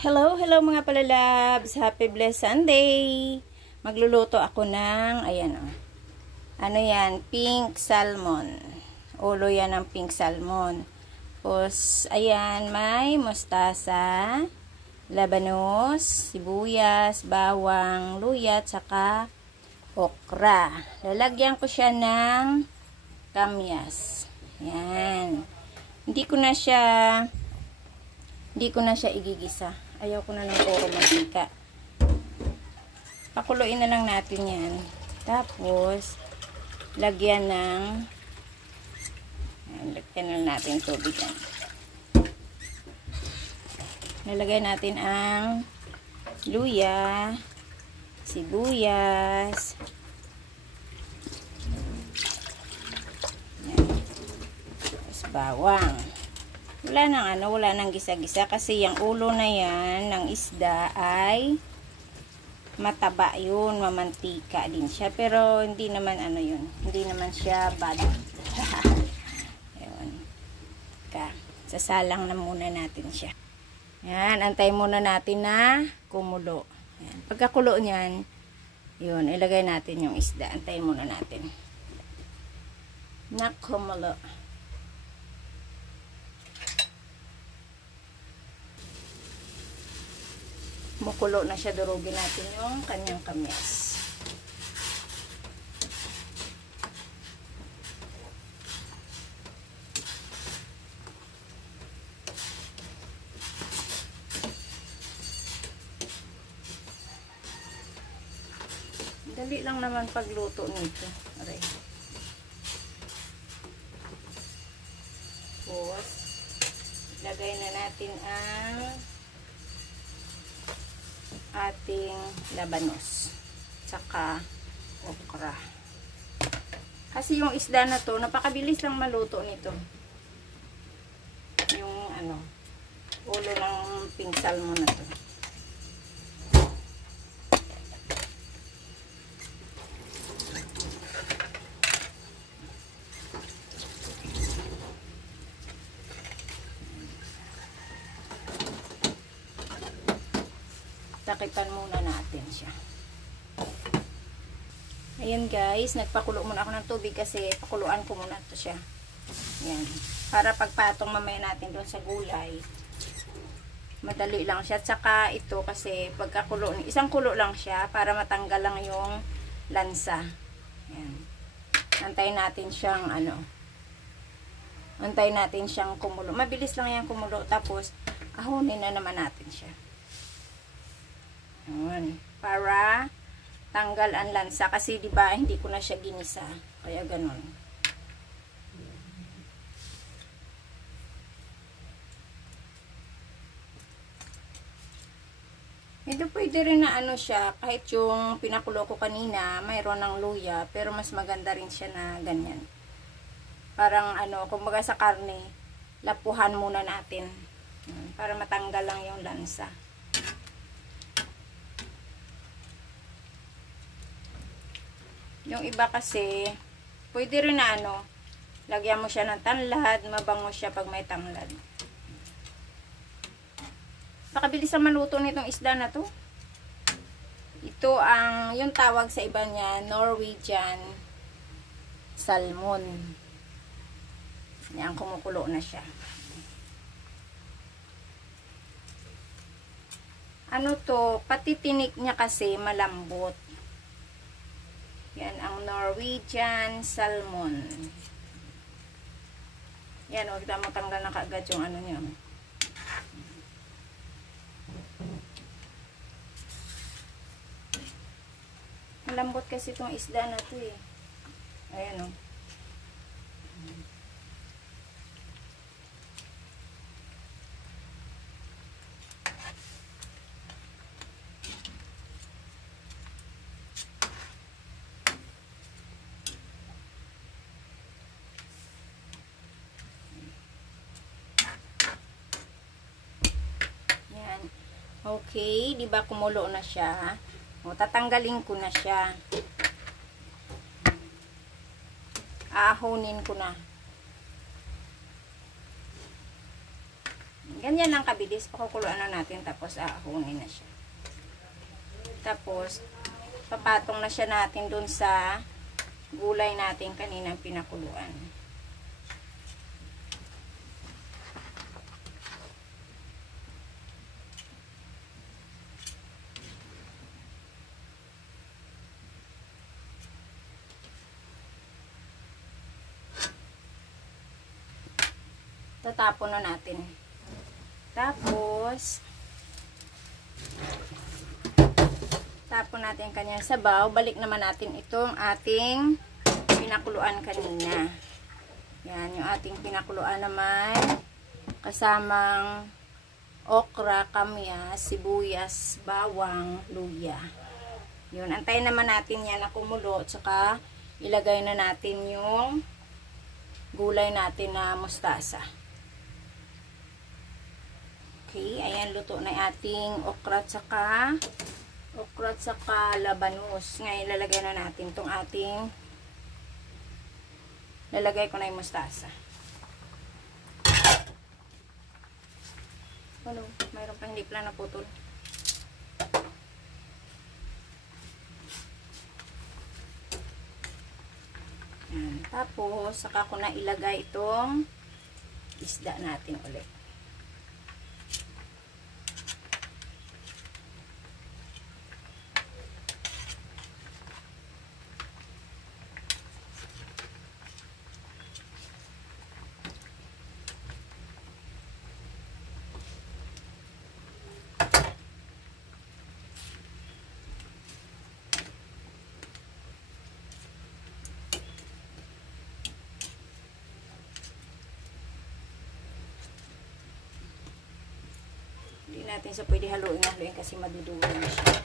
Hello mga palalabs. Happy blessed Sunday. Magluluto ako ng, ayan o. Ano yan? Pink salmon. Ulo yan ng pink salmon. Tapos, ayan, may mustasa, labanos, sibuyas, bawang, luya, saka okra. Lalagyan ko siya ng kamyas. Yan. Hindi ko na siya igigisa. Ayaw ko na ng puro mantika. Pakuluin na lang natin yan. Tapos, lagyan na natin tubig yan. Nalagay natin ang luya, sibuyas, yan. Tapos bawang. Wala nang gisa-gisa kasi yung ulo na yan ng isda ay mataba yun, mamantika din siya. Pero hindi naman hindi naman siya bad. Ayun. Sasalang na muna natin siya. Yan, antay muna natin na kumulo. Yan. Pagkakulo niyan, yun, ilagay natin yung isda. Antayin muna natin na kumulo. Mukulo na siya, durugin natin yung kanyang kamyas. Dali lang naman pagluto nito. Aray. Tapos, lagay na natin ang ating labanos saka okra. Kasi yung isda na to, napakabilis lang maluto nito. Yung ulo ng pink salmon na to. Takipan muna natin siya. Ayan guys, nagpakulo muna ako ng tubig kasi pakuluan ko muna ito siya. Ayan. Para pagpatong mamaya natin doon sa gulay, madali lang siya. At saka ito kasi pagkakulo, isang kulo lang siya para matanggal lang yung lansa. Ayan. Antayin natin siyang antayin natin siyang kumulo. Mabilis lang yan kumulo. Tapos ahunin na naman natin siya. Ayan. Para tanggal ang lansa kasi 'di ba hindi ko na siya ginisa. Kaya ganoon. Ito pwede rin na siya, kahit yung pinakulo ko kanina, mayroon ng luya, pero mas maganda rin siya na ganyan. Parang kumbaga sa karne, lapuhan muna natin. Para matanggal lang yung lansa. Yung iba kasi, pwede rin na lagyan mo siya ng tanlad, mabango siya pag may tanglad. Pakabilis ang maluto nitong isda na to. Ito yung tawag sa iba niya, Norwegian salmon. Yan, kumukulo na siya. Pati tinik niya kasi malambot. Yan ang Norwegian salmon. Yan, huwag na matanggal na kaagad yung niya. Malambot kasi itong isda na to eh. Ayan o. Okay, di ba kumulo na siya? O, tatanggalin ko na siya. Aahonin ko na. Ganyan lang kabilis. Pakukuluan na natin tapos aahunin na siya. Tapos, papatong na siya natin dun sa gulay natin kaninang pinakuluan. Tatapon na natin. Tapos, tapon natin kanyang sabaw. Balik naman natin itong ating pinakuluan kanina. Yan, yung ating pinakuluan naman. Kasamang okra, kamyas, sibuyas, bawang, luya. Yun, antayin naman natin yan na kumulo. Tsaka, ilagay na natin yung gulay natin na mustasa. Okay, ayan, luto na ating okra tsaka labanos. Ngayon, lalagay na natin itong ating, lalagay ko na yung mustasa. Ano, mayroon pang hindi pala naputol. Yan, tapos, saka ko na ilagay itong isda natin ulit. Hindi natin siya pwede haluin kasi madudulo na siya.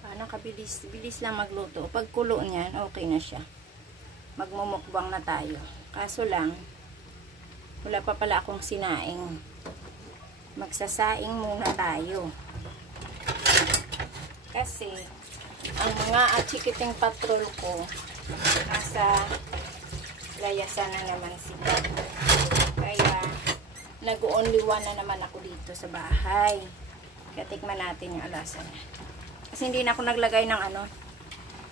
Paano kabilis? Bilis lang magluto. Pag kulo niyan, okay na siya. Magmumukbang na tayo. Kaso lang, wala pa pala akong sinaing. Magsasaing muna tayo. Kasi, ang mga chikiting patrol ko, nasa layasan na naman sila. Kaya, nag-only one na naman ako dito sa bahay. Kaya tikman natin yung alasan. Kasi hindi na ako naglagay ng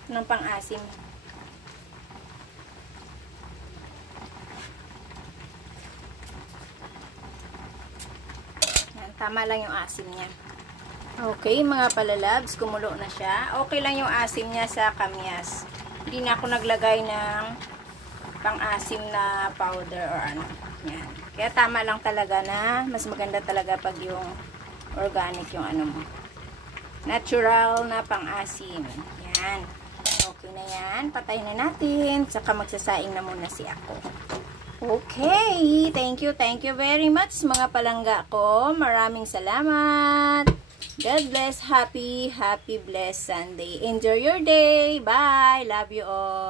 ng pang-asim. Tama lang yung asim niya. Okay, mga palalabs, kumulo na siya. Okay lang yung asim niya sa kamyas. Hindi na ako naglagay ng pang-asim na powder or ano. Yan. Kaya tama lang talaga na mas maganda talaga pag yung organic yung mo. Natural na pang-asim. Yan. Okay na yan. Patayin na natin. Saka magsasaing na muna si ako. Okay, thank you very much mga palangga ko. Maraming salamat. God bless, happy blessed Sunday. Enjoy your day. Bye. Love you all.